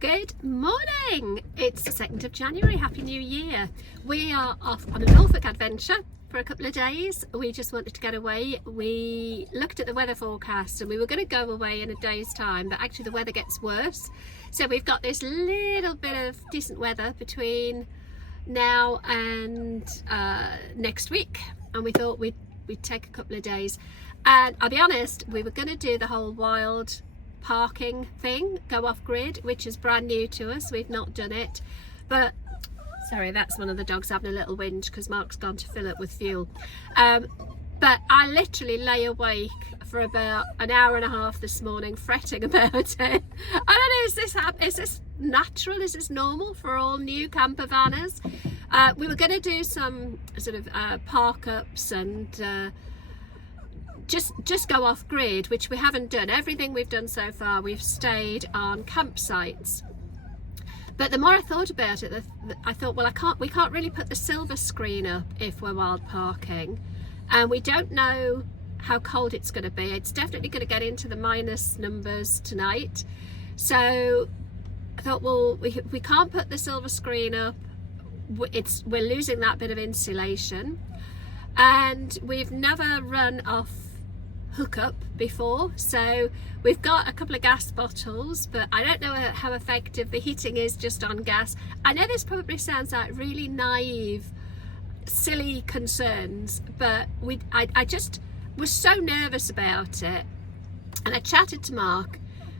Good morning! It's the 2nd of January. Happy New Year. We are off on a Norfolk adventure for a couple of days. We just wanted to get away. We looked at the weather forecast and we were going to go away in a day's time, but actually the weather gets worse. So we've got this little bit of decent weather between now and next week, and we thought we'd take a couple of days. And I'll be honest, we were going to do the whole wild parking thing, go off grid, which is brand new to us. We've not done it, but sorry, that's one of the dogs having a little whinge because Mark's gone to fill it with fuel. But I literally lay awake for about an hour and a half this morning fretting about it. I don't know, is this natural? Is this normal for all new camper vanners? We were going to do some sort of park ups and just go off grid, which we haven't done. Everything we've done so far, we've stayed on campsites. But the more I thought about it, I thought, well, we can't really put the silver screen up if we're wild parking, and we don't know how cold it's going to be. It's definitely going to get into the minus numbers tonight. So I thought, well, we can't put the silver screen up. We're losing that bit of insulation, and we've never run off hookup before, so we've got a couple of gas bottles, but I don't know how effective the heating is just on gas. I know this probably sounds like really naive, silly concerns, but I just was so nervous about it, and I chatted to Mark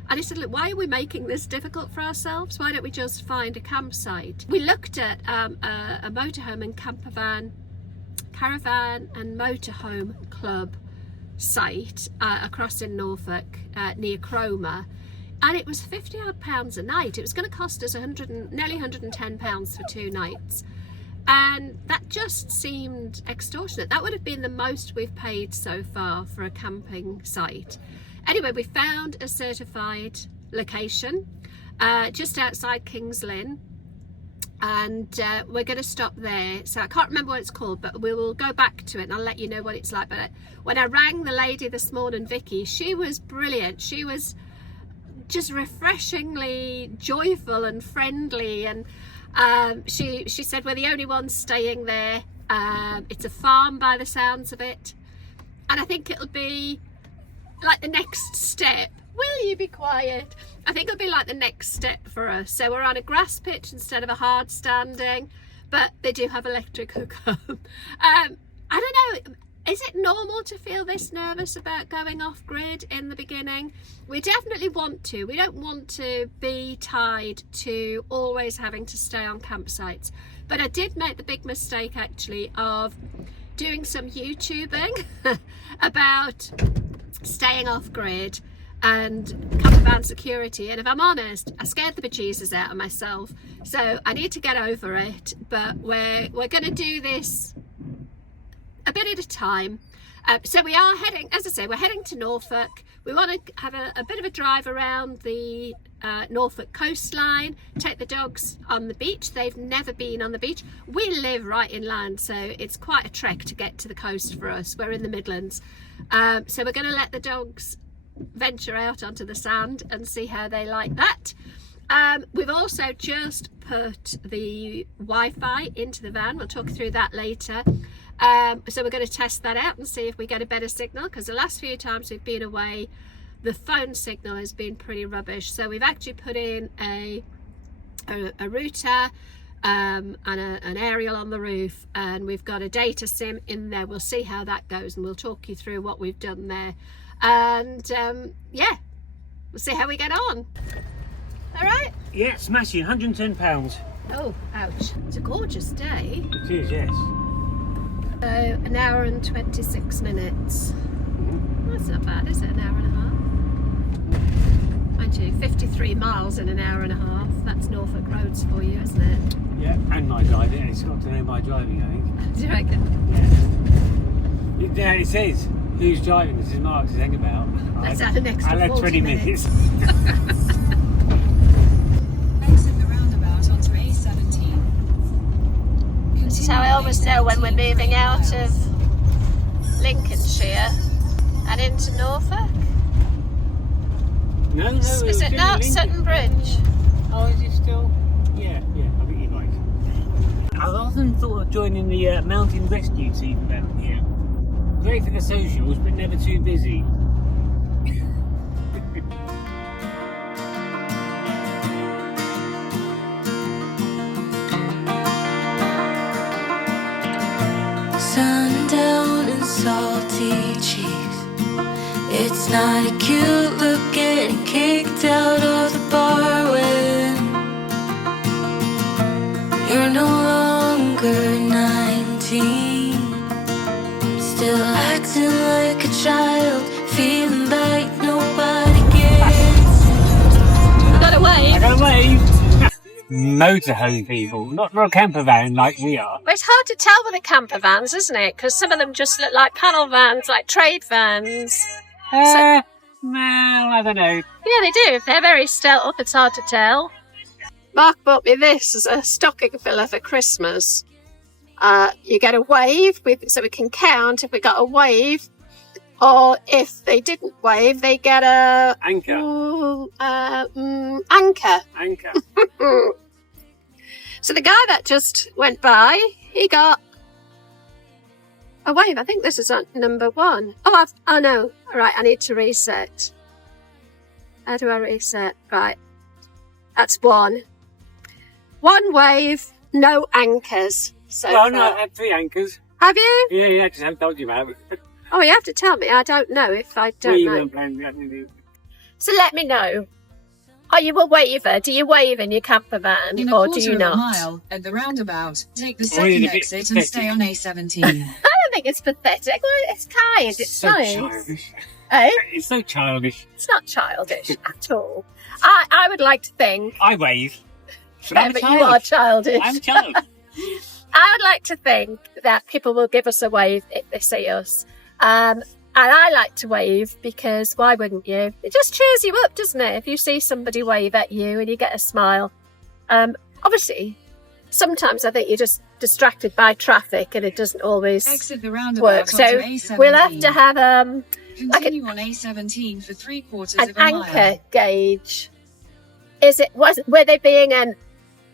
and I said, look, why are we making this difficult for ourselves? Why don't we just find a campsite? We looked at a motorhome and caravan and motorhome club site across in Norfolk near Cromer, and it was £50 a night. It was going to cost us nearly £110 for 2 nights, and that just seemed extortionate. That would have been the most we've paid so far for a camping site. Anyway, we found a certified location just outside King's Lynn, and we're going to stop there. So I can't remember what it's called, but we will go back to it and I'll let you know what it's like. But when I rang the lady this morning, Vicky, she was brilliant. She was just refreshingly joyful and friendly, and she said we're the only ones staying there. It's a farm by the sounds of it, and I think it'll be like the next step. Will you be quiet? I think it'll be like the next step for us. So we're on a grass pitch instead of a hard standing, but they do have electric hookup. I don't know, is it normal to feel this nervous about going off grid in the beginning? We definitely want to. We don't want to be tied to always having to stay on campsites. But I did make the big mistake actually of doing some YouTubing about staying off grid and campervan security, and if I'm honest, I scared the bejesus out of myself, so I need to get over it. But we're going to do this a bit at a time. So we are heading, as I say, we're heading to Norfolk. We want to have a bit of a drive around the Norfolk coastline, take the dogs on the beach. They've never been on the beach. We live right inland, so it's quite a trek to get to the coast for us. We're in the Midlands. So we're going to let the dogs venture out onto the sand and see how they like that. We've also just put the Wi-Fi into the van. We'll talk through that later. So we're going to test that out and see if we get a better signal, because the last few times we've been away, the phone signal has been pretty rubbish. So we've actually put in a router and an aerial on the roof, and we've got a data sim in there. We'll see how that goes, and we'll talk you through what we've done there. And yeah, we'll see how we get on. All right? Yeah, smashing, £110. Oh, ouch. It's a gorgeous day. It is, yes. So, an hour and 26 minutes. That's not bad, is it? An hour and a half? Mind you, 53 miles in an hour and a half. That's Norfolk roads for you, isn't it? Yeah, and my driving. It's got to know my driving, I think. Do you reckon? Yeah. Yeah, it says who's driving. This is Mark's thing about. Let's add an extra 40 I'll add 20 minutes. Exit the roundabout onto A17. This is how I always know when we're moving out of Lincolnshire and into Norfolk. No, Is it not Sutton Bridge? Oh, joining the mountain rescue team down here. Great for the socials, but never too busy. Sundown and salty cheeks. It's not a cute look getting kicked out of the bar when you're no longer 19. Still acting like a child, feeling like nobody gets. Got away. I got away! Motorhome people, not for a camper van like we are. But it's hard to tell with the camper vans, isn't it? Because some of them just look like panel vans, like trade vans. Well, I don't know. Yeah, they do. They're very stealth. It's hard to tell. Mark bought me this as a stocking filler for Christmas. You get a wave, so we can count if we got a wave. Or if they didn't wave, they get a... Anchor. Anchor. Anchor. So the guy that just went by, he got a wave. I think this is on number 1. Oh no. All right, I need to reset. How do I reset? Right. That's 1. 1 wave, no anchors. So Well, no, I had 3 anchors. have you? Yeah, I just haven't told you about it. Oh, you have to tell me. I don't know if I don't We know. weren't planning that. So let me know. Are you a waver? Do you wave in your camper van, In a or do quarter you of a not? mile, at the roundabout, take the Or second in a bit exit and stay on A17. I don't think it's pathetic. Well, it's kind. It's so nice. childish. Eh? It's so childish. It's not childish at all. I would like to think. I wave. But Yeah, I'm a but child. you are childish. I'm a child. I would like to think that people will give us a wave if they see us. And I like to wave because why wouldn't you? It just cheers you up, doesn't it? If you see somebody wave at you and you get a smile. Obviously, sometimes I think you're just distracted by traffic and it doesn't always Exit the roundabout work. onto So A17. we'll have to have Continue on A17 for 3/4 an of a mile. anchor gauge. Were they being an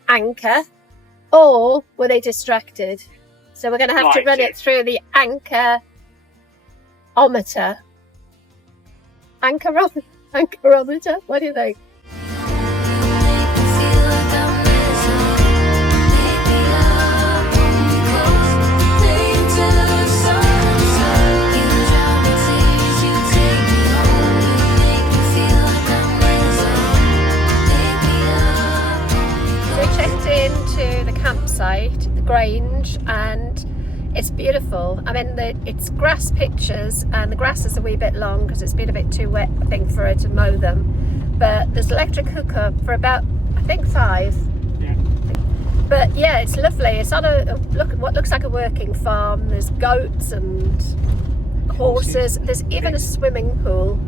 anchor or were they distracted? So we're going to have to Right, run yeah. it through the anchorometer. Anchorometer? What do you think? So we checked into the campsite, the Grange, and it's beautiful. I mean, it's grass pictures, and the grass is a wee bit long because it's been a bit too wet, I think, for her to mow them. But there's electric hookup for about, I think, 5. Yeah. But yeah, it's lovely. It's on what looks like a working farm. There's goats and horses. There's even a swimming pool.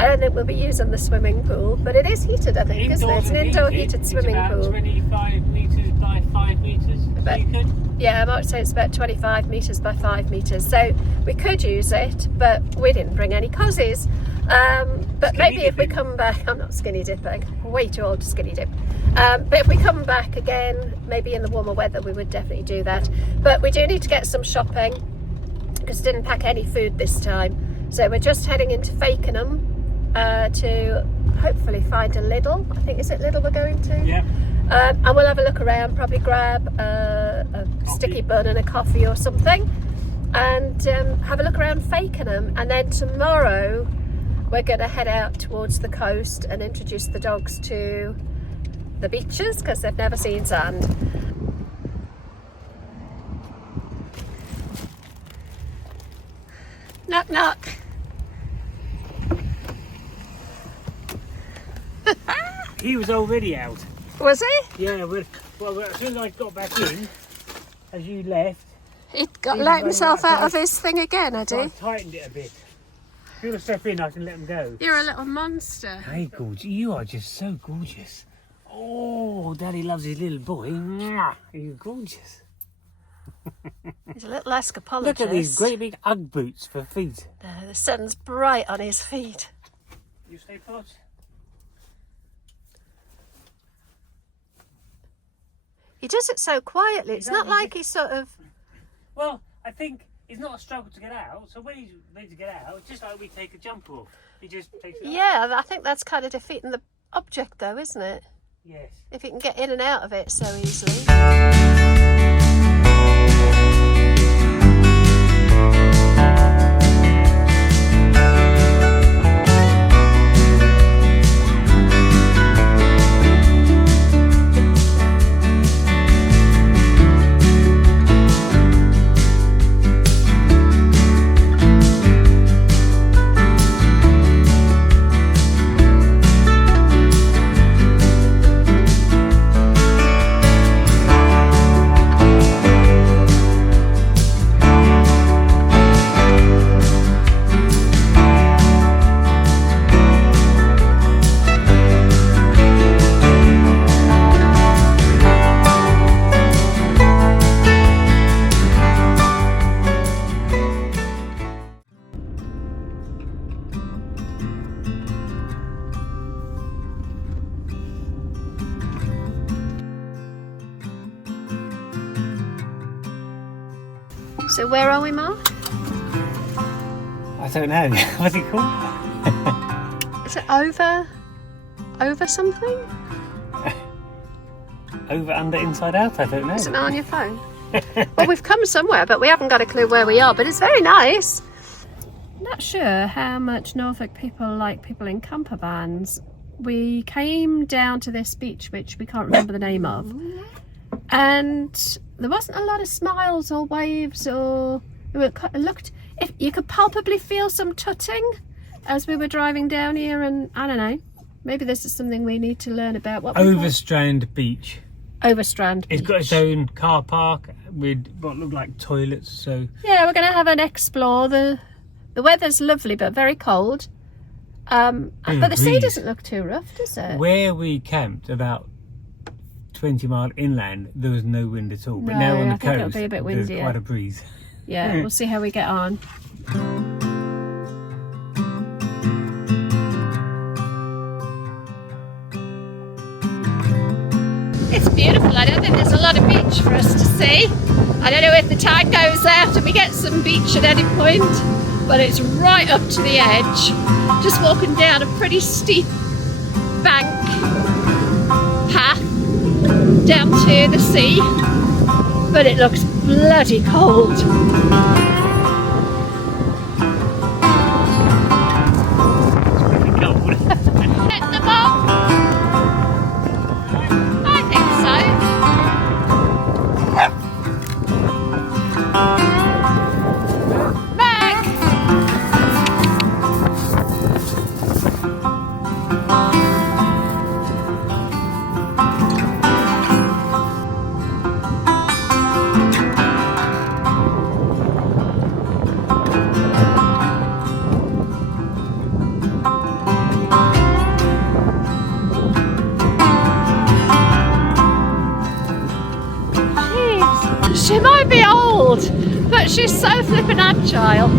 I don't think we'll be using the swimming pool, but it is heated, I think, isn't it? It's an indoor heated swimming it's about pool. 25 metres by 5 metres. So you could. Yeah, I might say it's about 25 metres by 5 metres. So we could use it, but we didn't bring any cozies. But Skinny maybe if we dipping. come back, I'm not skinny dipping, I'm way too old to skinny dip. But if we come back again, maybe in the warmer weather, we would definitely do that. But we do need to get some shopping because we didn't pack any food this time. So we're just heading into Fakenham to hopefully find a Lidl. I think, is it Lidl we're going to? Yeah. And we'll have a look around, probably grab a sticky bun and a coffee or something, and have a look around Fakenham. And then tomorrow we're going to head out towards the coast and introduce the dogs to the beaches because they've never seen sand. Knock knock. He was already out. Was he? Yeah, well, as soon as I got back in, as you left, He'd got He let was himself running out of outside. his thing again, had so I he? tightened it a bit. If you want to step in, I can let him go. You're a little monster. Hey, gorgeous. You are just so gorgeous. Oh, Daddy loves his little boy. Mwah. You're gorgeous. He's a little escapologist. Look at these great big Ugg boots for feet. The sun's bright on his feet. You stay put. He does it so quietly. It's not like he's sort of Well, I think it's not a struggle to get out. So when he's ready to get out, just like we take a jumper off, he just takes it off. Yeah, I think that's kind of defeating the object though, isn't it? Yes. If you can get in and out of it so easily. So where are we, Mark? I don't know. What's it called? Is it over something? Over, under, inside, out? I don't know. Isn't it on your phone? Well, we've come somewhere, but we haven't got a clue where we are, but it's very nice. Not sure how much Norfolk people like people in camper vans. We came down to this beach, which we can't remember the name of, and there wasn't a lot of smiles or waves, or it looked, if you could palpably feel some tutting as we were driving down here, and I don't know, maybe this is something we need to learn about. What Over Strand Beach. Over Strand Beach. It's got its own car park with what look like toilets. So yeah, we're going to have an explore. The weather's lovely but very cold. But the sea doesn't look too rough, does it? Where we camped, about 20 mile inland, there was no wind at all. But No, now on I the think it'll coast, be a bit there's windier. quite a breeze. Yeah, we'll see how we get on. It's beautiful. I don't think there's a lot of beach for us to see. I don't know if the tide goes out and we get some beach at any point, but it's right up to the edge. Just walking down a pretty steep bank path down to the sea, but it looks bloody cold. Let them off. I think so. Meg! She might be old, but she's so flippin' agile.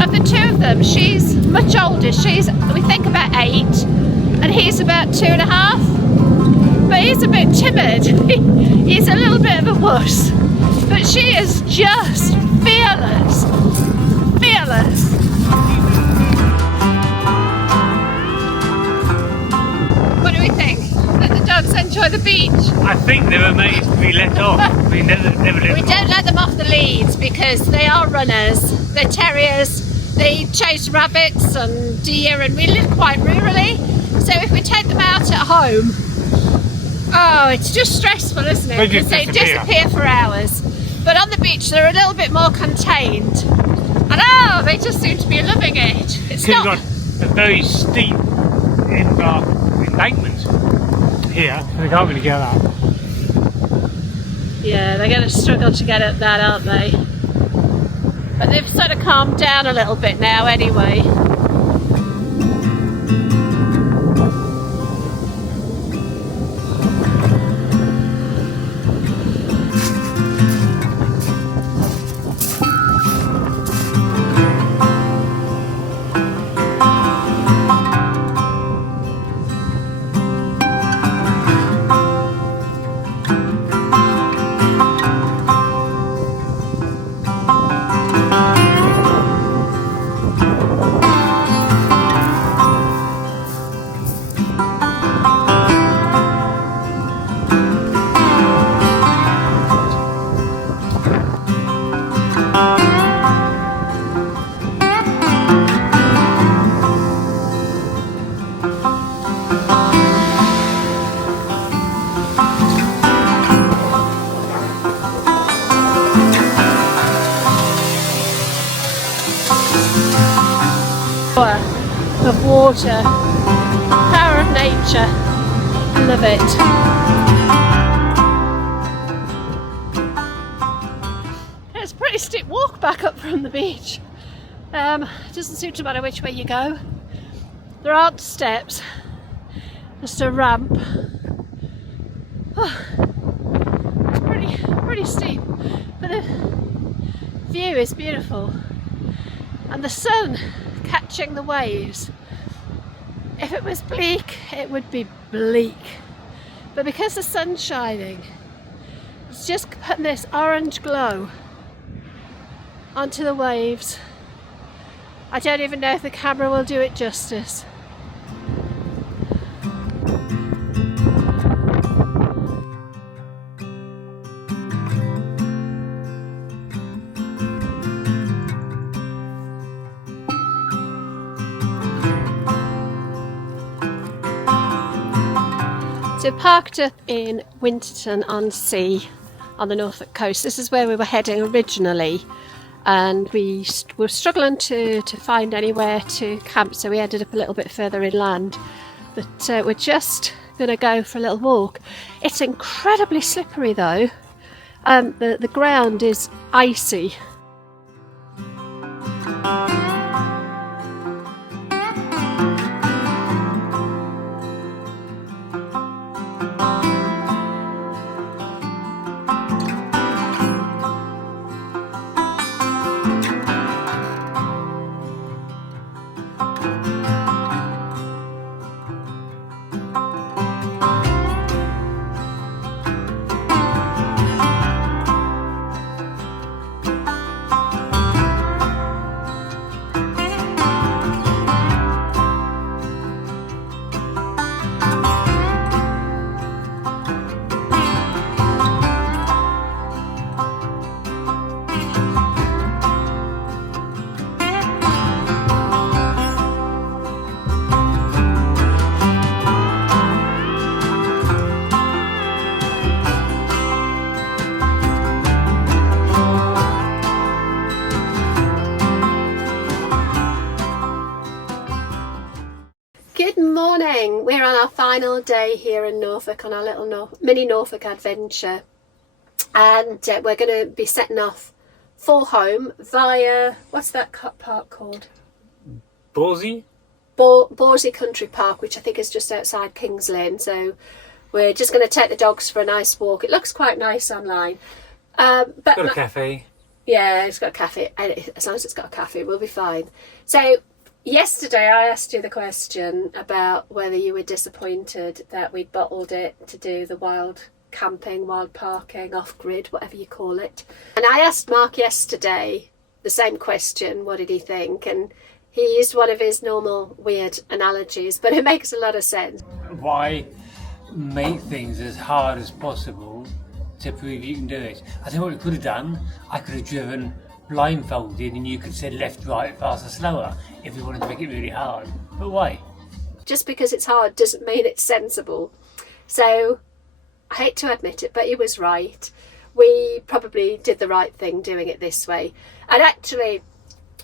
Of the two of them, she's much older. She's, we think, about 8, and he's about 2.5. But he's a bit timid. He's a little bit of a wuss. But she is just fearless. Fearless. What do we think? Let the dogs enjoy the beach? I think they were made to be let off. We never let We don't let them off the leads because they are runners. They're terriers. They chase rabbits and deer, and we live quite rurally. So if we take them out at home, oh, it's just stressful, isn't it? Because they disappear for hours. But on the beach, they're a little bit more contained. And oh, they just seem to be loving it. It's We've not. got a very steep embankment here, so they can't really get up. Yeah, they're going to struggle to get up that, aren't they? But they've sort of calmed down a little bit now anyway. of water. Power of nature. Love it. It's a pretty steep walk back up from the beach. It doesn't seem to matter which way you go. There aren't steps, just a ramp. Oh, it's pretty steep, but the view is beautiful. And the sun catching the waves. If it was bleak, it would be bleak. But because the sun's shining, it's just putting this orange glow onto the waves. I don't even know if the camera will do it justice. So parked up in Winton on Sea on the Norfolk coast. This is where we were heading originally, and we were struggling to find anywhere to camp, so we ended up a little bit further inland. But we're just going to go for a little walk. It's incredibly slippery though. The ground is icy. Good morning. We're on our final day here in Norfolk on our little mini Norfolk adventure, and we're going to be setting off for home via, what's that park called? Borsey? Borsey Country Park, which I think is just outside Kings Lynn. So we're just going to take the dogs for a nice walk. It looks quite nice online. But Got a cafe. Yeah, it's got a cafe. As long as it's got a cafe, we'll be fine. So yesterday I asked you the question about whether you were disappointed that we'd bottled it to do the wild camping, wild parking, off-grid, whatever you call it. And I asked Mark yesterday the same question, what did he think? And he used one of his normal weird analogies, but it makes a lot of sense. Why make things as hard as possible to prove you can do it? I think what we could have done, I could have driven blindfolded and you could say left, right, faster, slower if we wanted to make it really hard. But why? Just because it's hard doesn't mean it's sensible. So I hate to admit it, but he was right. We probably did the right thing doing it this way. And actually,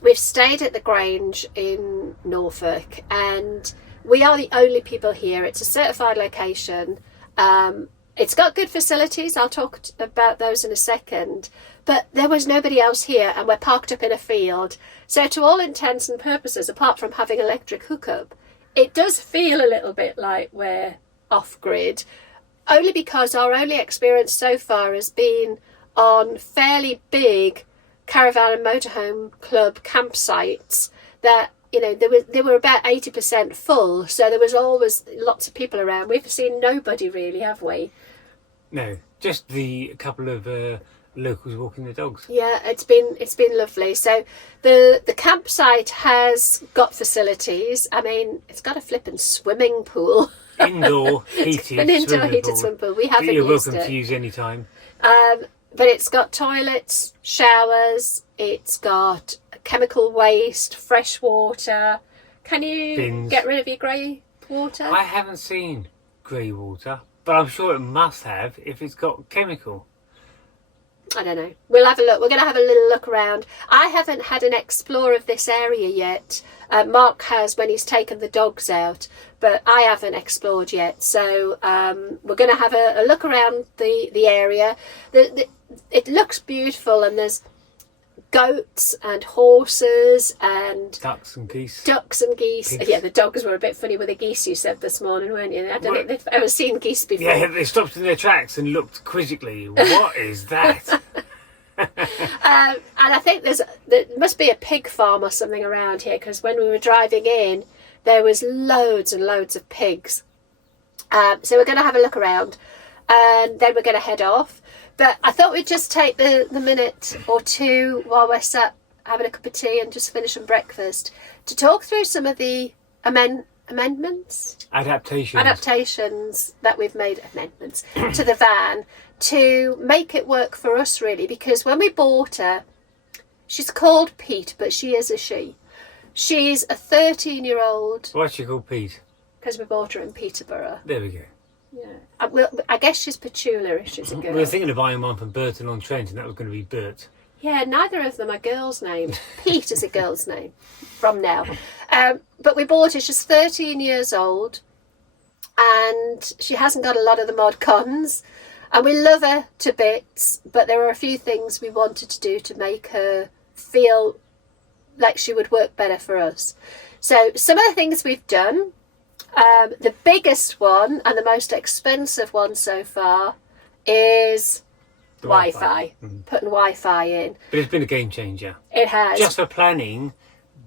we've stayed at the Grange in Norfolk, and we are the only people here. It's a certified location. It's got good facilities. I'll talk about those in a second. But there was nobody else here, and we're parked up in a field. So to all intents and purposes, apart from having electric hookup, it does feel a little bit like we're off-grid, only because our only experience so far has been on fairly big caravan and motorhome club campsites that, you know, they were about 80% full, so there was always lots of people around. We've seen nobody really, have we? No, just the couple of locals walking the dogs. Yeah, it's been lovely. So the campsite has got facilities. I mean, it's got a flippin' swimming pool. Indoor heated An indoor swimming heated pool. swimming pool. We haven't You're used welcome it. to use any time. But it's got toilets, showers, it's got chemical waste, fresh water. Can you Bins. get rid of your grey water? I haven't seen grey water, but I'm sure it must have if it's got chemical. I don't know. We'll have a look. We're going to have a little look around. I haven't had an explore of this area yet. Mark has when he's taken the dogs out, but I haven't explored yet. So we're going to have a look around the area. It looks beautiful, and there's goats and horses and Ducks and geese. Pigs. Yeah, the dogs were a bit funny with the geese you said this morning, weren't you? I don't think they've ever seen geese before. Yeah, they stopped in their tracks and looked quizzically. What is that? And I think there must be a pig farm or something around here, because when we were driving in, there was loads and loads of pigs. So we're going to have a look around, and then we're going to head off. But I thought we'd just take the minute or two while we're sat having a cup of tea and just finishing breakfast to talk through some of the adaptations that we've made, to the van, to make it work for us, really. Because when we bought her, she's called Pete, but she is a she. She's a 13-year-old. Why's she called Pete? Because we bought her in Peterborough. There we go. Yeah, I guess she's peculiar if she's a girl. We were thinking of buying one from Burton-on-Trent, and that was going to be Bert. Yeah, neither of them are girls' names. Pete is a girl's name from now. But we bought her, she's 13 years old, and she hasn't got a lot of the mod cons, and we love her to bits, but there are a few things we wanted to do to make her feel like she would work better for us. So some of the things we've done, the biggest one and the most expensive one so far is the Wi-Fi. Putting Wi-Fi in. But it's been a game changer. It has. Just for planning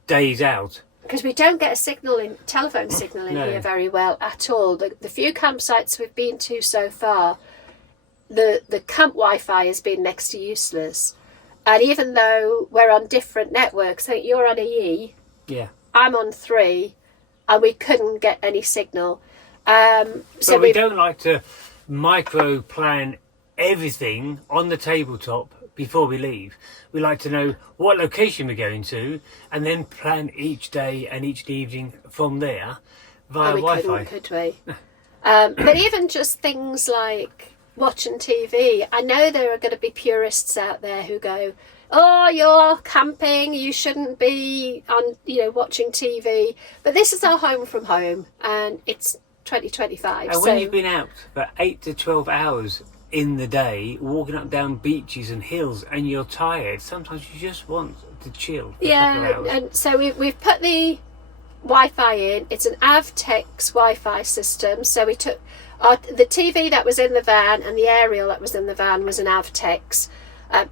days out. Because we don't get a telephone signal in here very well at all. The few campsites we've been to so far, the camp Wi-Fi has been next to useless. And even though we're on different networks, I think you're on EE, yeah, I'm on 3, and we couldn't get any signal. So we don't like to micro plan everything on the tabletop before we leave. We like to know what location we're going to, and then plan each day and each evening from there via Wi-Fi. Could we? But even just things like watching TV, I know there are going to be purists out there who go, "Oh, you're camping, you shouldn't be on, watching TV." But this is our home from home, and it's 2025. And when you've been out for 8 to 12 hours in the day, walking up down beaches and hills, and you're tired, sometimes you just want to chill for a couple of hours. And so we've put the Wi-Fi in. It's an Avtex Wi-Fi system. So we took the TV that was in the van and the aerial that was in the van was an Avtex.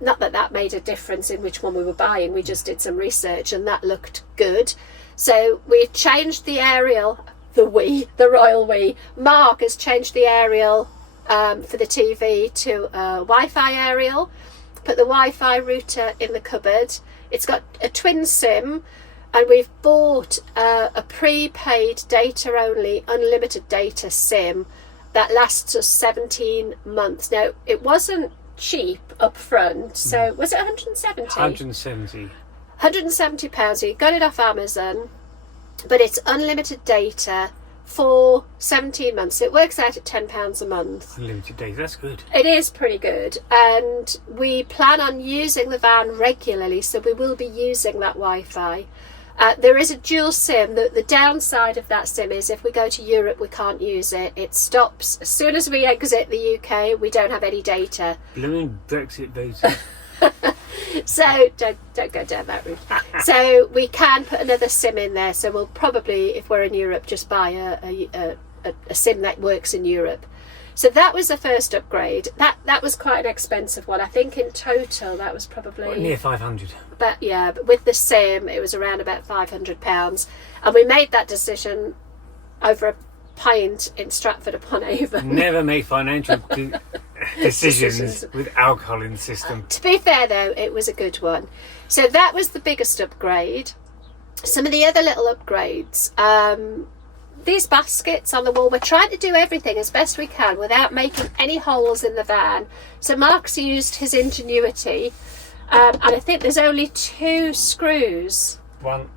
Not that made a difference in which one we were buying. We just did some research and that looked good. So we changed the aerial, the royal we. Mark has changed the aerial for the TV to a Wi-Fi aerial. Put the Wi-Fi router in the cupboard. It's got a twin SIM, and we've bought a prepaid data only unlimited data SIM that lasts us 17 months. Now, it wasn't cheap up front, so was it 170? 170. £170. So you got it off Amazon, but it's unlimited data for 17 months. It works out at £10 a month. Unlimited days, that's good. It is pretty good, and we plan on using the van regularly, so we will be using that Wi-Fi. There is a dual SIM. The downside of that SIM is if we go to Europe, we can't use it. It stops as soon as we exit the UK. We don't have any data. Blooming Brexit voters. So don't go down that route. So we can put another SIM in there. So we'll probably, if we're in Europe, just buy a SIM that works in Europe. So that was the first upgrade. That was quite an expensive one. I think in total that was probably near 500. But with the SIM it was around about £500, and we made that decision over a pint in Stratford-upon-Avon. Never make financial decisions with alcohol in the system. To be fair though, it was a good one. So that was the biggest upgrade. Some of the other little upgrades, these baskets on the wall, we're trying to do everything as best we can without making any holes in the van. So Mark's used his ingenuity, and I think there's only 2 screws. 1,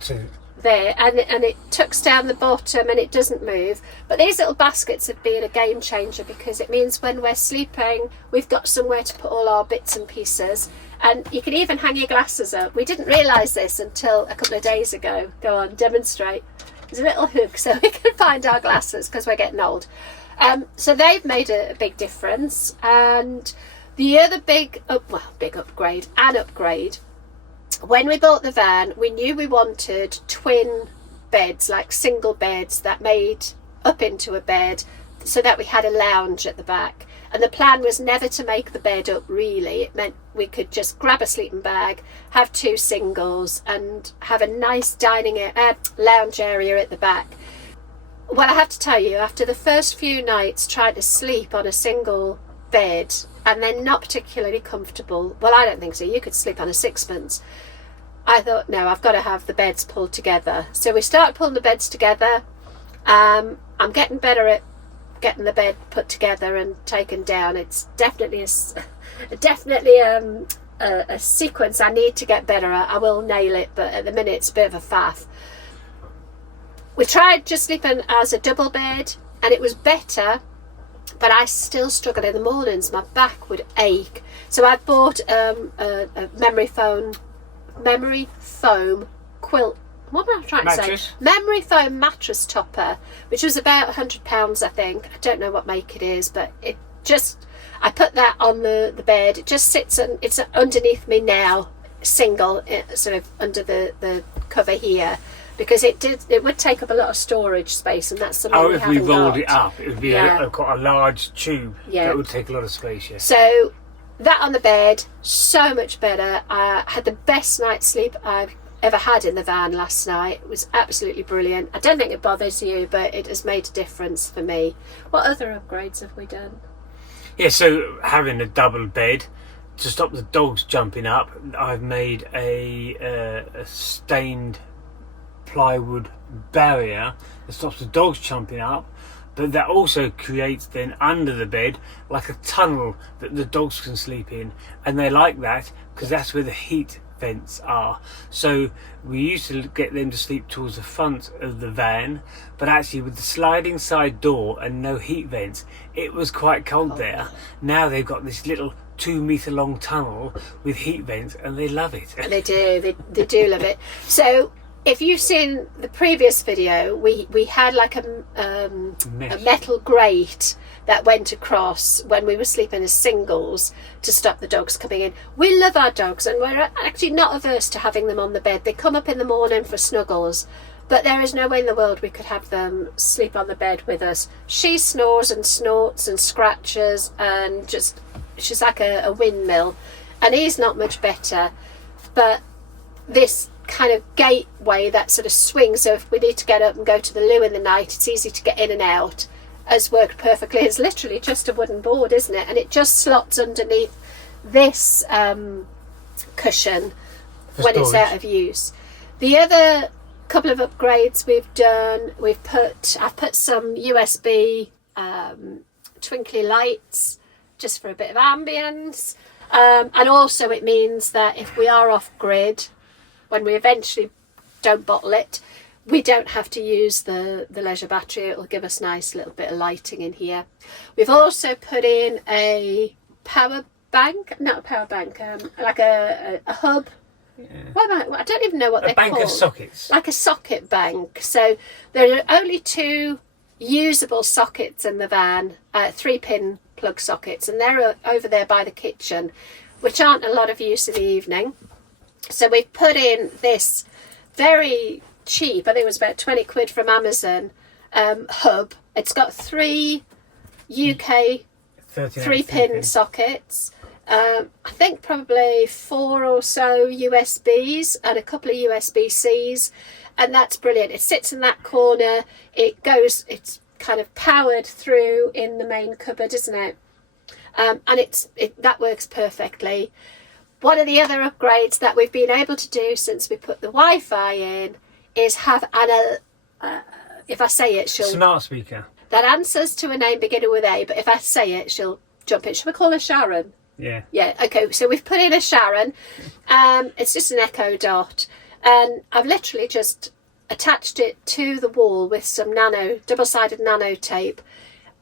2. there, and it tucks down the bottom and it doesn't move. But these little baskets have been a game changer, because it means when we're sleeping we've got somewhere to put all our bits and pieces, and you can even hang your glasses up. We didn't realise this until a couple of days ago. Go on, demonstrate. There's a little hook so we can find our glasses because we're getting old. So they've made a big difference. And the other big upgrade, when we bought the van, we knew we wanted twin beds, like single beds that made up into a bed, so that we had a lounge at the back. And the plan was never to make the bed up, really. It meant we could just grab a sleeping bag, have two singles, and have a nice lounge area at the back. Well, I have to tell you, after the first few nights trying to sleep on a single bed, and they're not particularly comfortable. Well, I don't think so. You could sleep on a sixpence. I thought, no, I've got to have the beds pulled together. So we started pulling the beds together. I'm getting better at getting the bed put together and taken down. It's definitely a sequence I need to get better at. I will nail it, but at the minute it's a bit of a faff. We tried just sleeping as a double bed, and it was better, but I still struggle in the mornings. My back would ache. So I bought a memory foam quilt. What am I trying to say? Memory foam mattress topper, which was about £100, I think. I don't know what make it is, but I put that on the bed. It just sits and it's underneath me now, single, sort of under the cover here, because it would take up a lot of storage space, and that's something we haven't got. If we rolled it up, it would be quite a large tube that would take a lot of space. Yeah. So that on the bed, so much better. I had the best night's sleep I've ever had in the van last night. It was absolutely brilliant. I don't think it bothers you, but it has made a difference for me. What other upgrades have we done? Yeah, so having a double bed to stop the dogs jumping up, I've made a stained plywood barrier that stops the dogs jumping up, but that also creates then under the bed like a tunnel that the dogs can sleep in, and they like that because that's where the heat vents are. So we used to get them to sleep towards the front of the van, but actually with the sliding side door and no heat vents, it was quite cold there. Now they've got this little 2 metre long tunnel with heat vents, and they love it. They do love it. So if you've seen the previous video, we had like a metal grate that went across when we were sleeping as singles to stop the dogs coming in. We love our dogs, and we're actually not averse to having them on the bed. They come up in the morning for snuggles, but there is no way in the world we could have them sleep on the bed with us. She snores and snorts and scratches, and she's like a windmill, and he's not much better. But this kind of gateway that sort of swings, so if we need to get up and go to the loo in the night, it's easy to get in and out, has worked perfectly. It's literally just a wooden board, isn't it? And it just slots underneath this cushion when it's out of use. The other couple of upgrades we've done, I've put some USB twinkly lights just for a bit of ambience, and also it means that if we are off grid, when we eventually don't bottle it, we don't have to use the leisure battery. It'll give us nice little bit of lighting in here. We've also put in a power bank, not a power bank, like a hub. Yeah. I don't even know what they're called. A bank of sockets. Like a socket bank. So there are only 2 usable sockets in the van, 3-pin plug sockets, and they're over there by the kitchen, which aren't a lot of use in the evening. So we've put in this very cheap, I think it was about 20 quid from Amazon, hub. It's got 3 UK 3-pin sockets, I think probably 4 or so USBs and a couple of USB-Cs, and that's brilliant. It sits in that corner, it's kind of powered through in the main cupboard, isn't it? And that works perfectly. One of the other upgrades that we've been able to do since we put the Wi-Fi in is have if I say it, she'll... Smart speaker. That answers to a name beginning with A, but if I say it, she'll jump in. Should we call her Sharon? Yeah. Yeah, okay, so we've put in a Sharon. It's just an Echo Dot. And I've literally just attached it to the wall with some double-sided nano tape,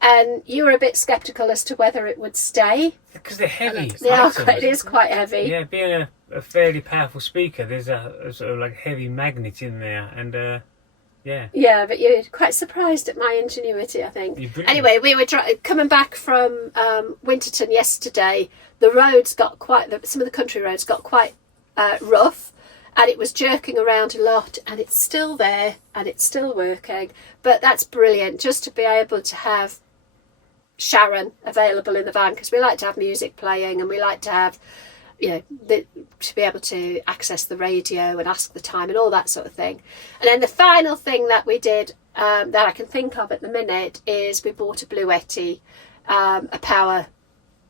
and you were a bit sceptical as to whether it would stay. Because they're heavy. It is quite heavy. Yeah, being a fairly powerful speaker, there's a sort of like heavy magnet in there, and yeah. Yeah, but you're quite surprised at my ingenuity, I think. Anyway, we were coming back from Winton yesterday. The roads got some of the country roads got quite rough, and it was jerking around a lot, and it's still there and it's still working. But that's brilliant, just to be able to have Sharon available in the van, because we like to have music playing, and we like to have, to be able to access the radio and ask the time and all that sort of thing. And then the final thing that we did that I can think of at the minute is we bought a Blue Yeti, a power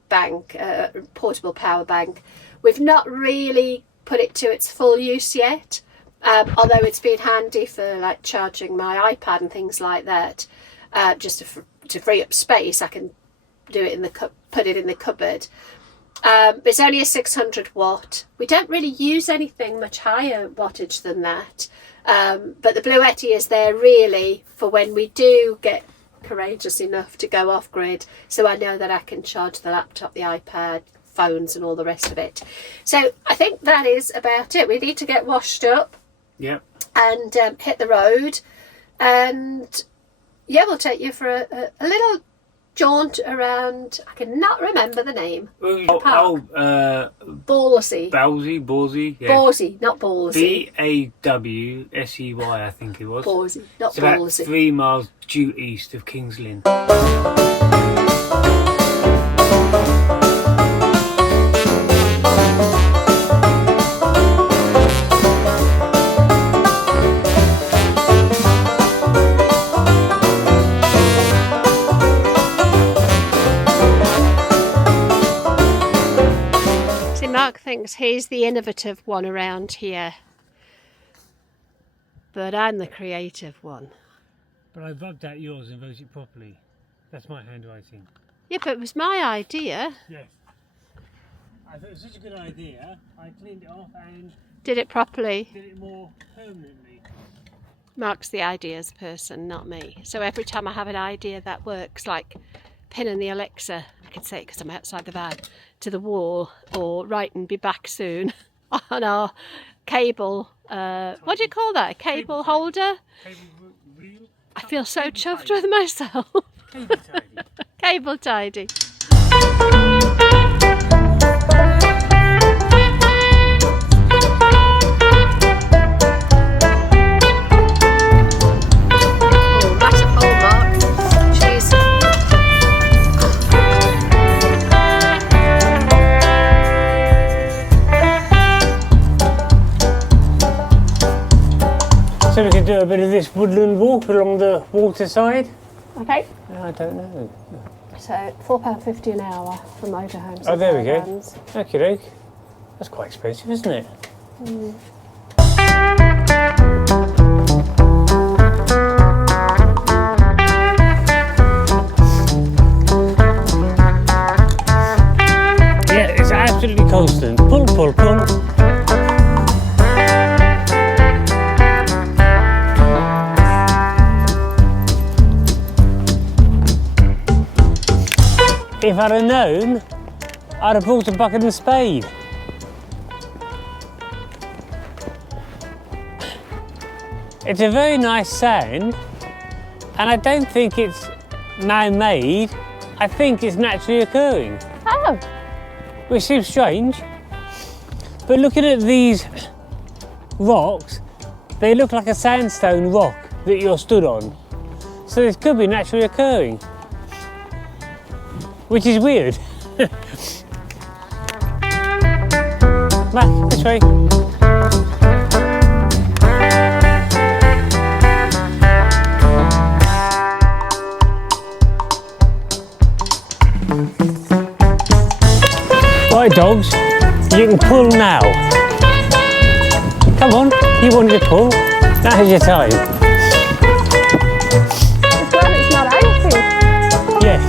bank, a portable power bank. We've not really put it to its full use yet, although it's been handy for like charging my iPad and things like that. Just to free up space, I can do it put it in the cupboard. But it's only a 600 watt. We don't really use anything much higher wattage than that. But the Blue Yeti is there really for when we do get courageous enough to go off grid. So I know that I can charge the laptop, the iPad, phones and all the rest of it. So I think that is about it. We need to get washed up. Yep. And hit the road. And yeah, we'll take you for a little jaunt around. I cannot remember the name. Ballsy. Yeah. Ballsy, not Ballsy. Bawsey, I think it was. Ballsy, not it's about Ballsy. 3 miles due east of Kings Lynn. Mark thinks he's the innovative one around here, but I'm the creative one. But I rubbed out yours and wrote it properly. That's my handwriting. Yeah, but it was my idea. Yes. I thought it was such a good idea, I cleaned it off and did it properly. Did it more permanently. Mark's the ideas person, not me. So every time I have an idea that works, like pinning the Alexa, I can say it because I'm outside the van, to the wall, or write and be back soon on our cable, what do you call that, a cable holder? Cable reel? I feel so chuffed with myself. Cable tidy. Cable tidy. So we could do a bit of this woodland walk along the waterside. Okay. I don't know. So £4.50 an hour for motorhomes. Oh, there we go. Okie doke. That's quite expensive, isn't it? Mm. Yeah, it's absolutely constant. Pull, pull, pull. If I'd have known, I'd have brought a bucket and spade. It's a very nice sound, and I don't think it's man-made. I think it's naturally occurring. Oh. Which seems strange. But looking at these rocks, they look like a sandstone rock that you're stood on. So this could be naturally occurring. Which is weird. Back this way. Right, dogs, you can pull now. Come on, you wanted to pull. Now's your time. It's glad it's not icy. Yes.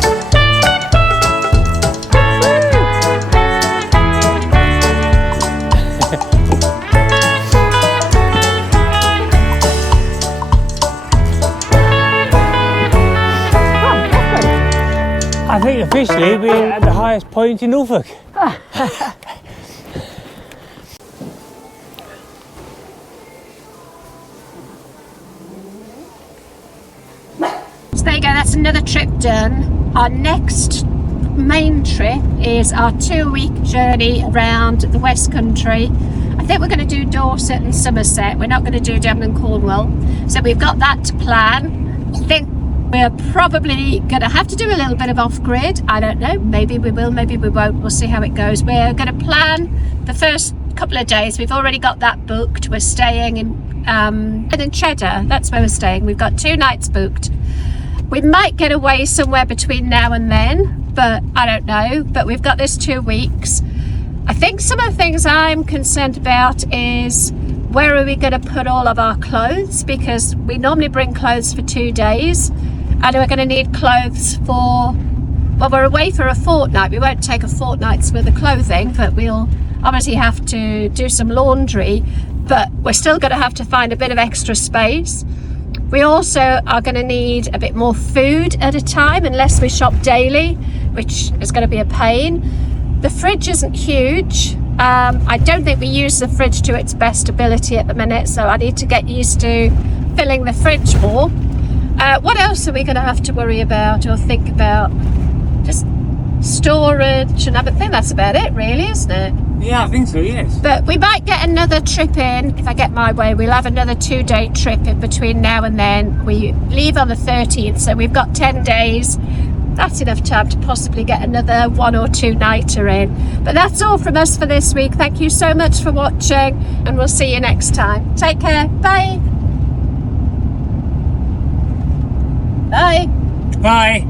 Officially, we're at the highest point in Norfolk. So there you go, that's another trip done. Our next main trip is our 2-week journey around the West Country. I think we're going to do Dorset and Somerset. We're not going to do Devon and Cornwall. So we've got that to plan. I think we're probably going to have to do a little bit of off-grid. I don't know, maybe we will, maybe we won't. We'll see how it goes. We're going to plan the first couple of days. We've already got that booked. We're staying in Cheddar. That's where we're staying. We've got 2 nights booked. We might get away somewhere between now and then, but I don't know. But we've got this 2 weeks. I think some of the things I'm concerned about is where are we going to put all of our clothes, because we normally bring clothes for 2 days and we're going to need clothes for, well, we're away for a fortnight. We won't take a fortnight's worth of clothing, but we'll obviously have to do some laundry, but we're still going to have to find a bit of extra space. We also are going to need a bit more food at a time unless we shop daily, which is going to be a pain. The fridge isn't huge. I don't think we use the fridge to its best ability at the minute, so I need to get used to filling the fridge more. What else are we going to have to worry about or think about? Just storage, and I think that's about it really, isn't it? Yeah, I think so, yes. But we might get another trip in, if I get my way. We'll have another 2-day trip in between now and then. We leave on the 13th, so we've got 10 days. That's enough time to possibly get another 1 or 2 nighter in. But that's all from us for this week. Thank you so much for watching, and we'll see you next time. Take care. Bye. Bye. Bye.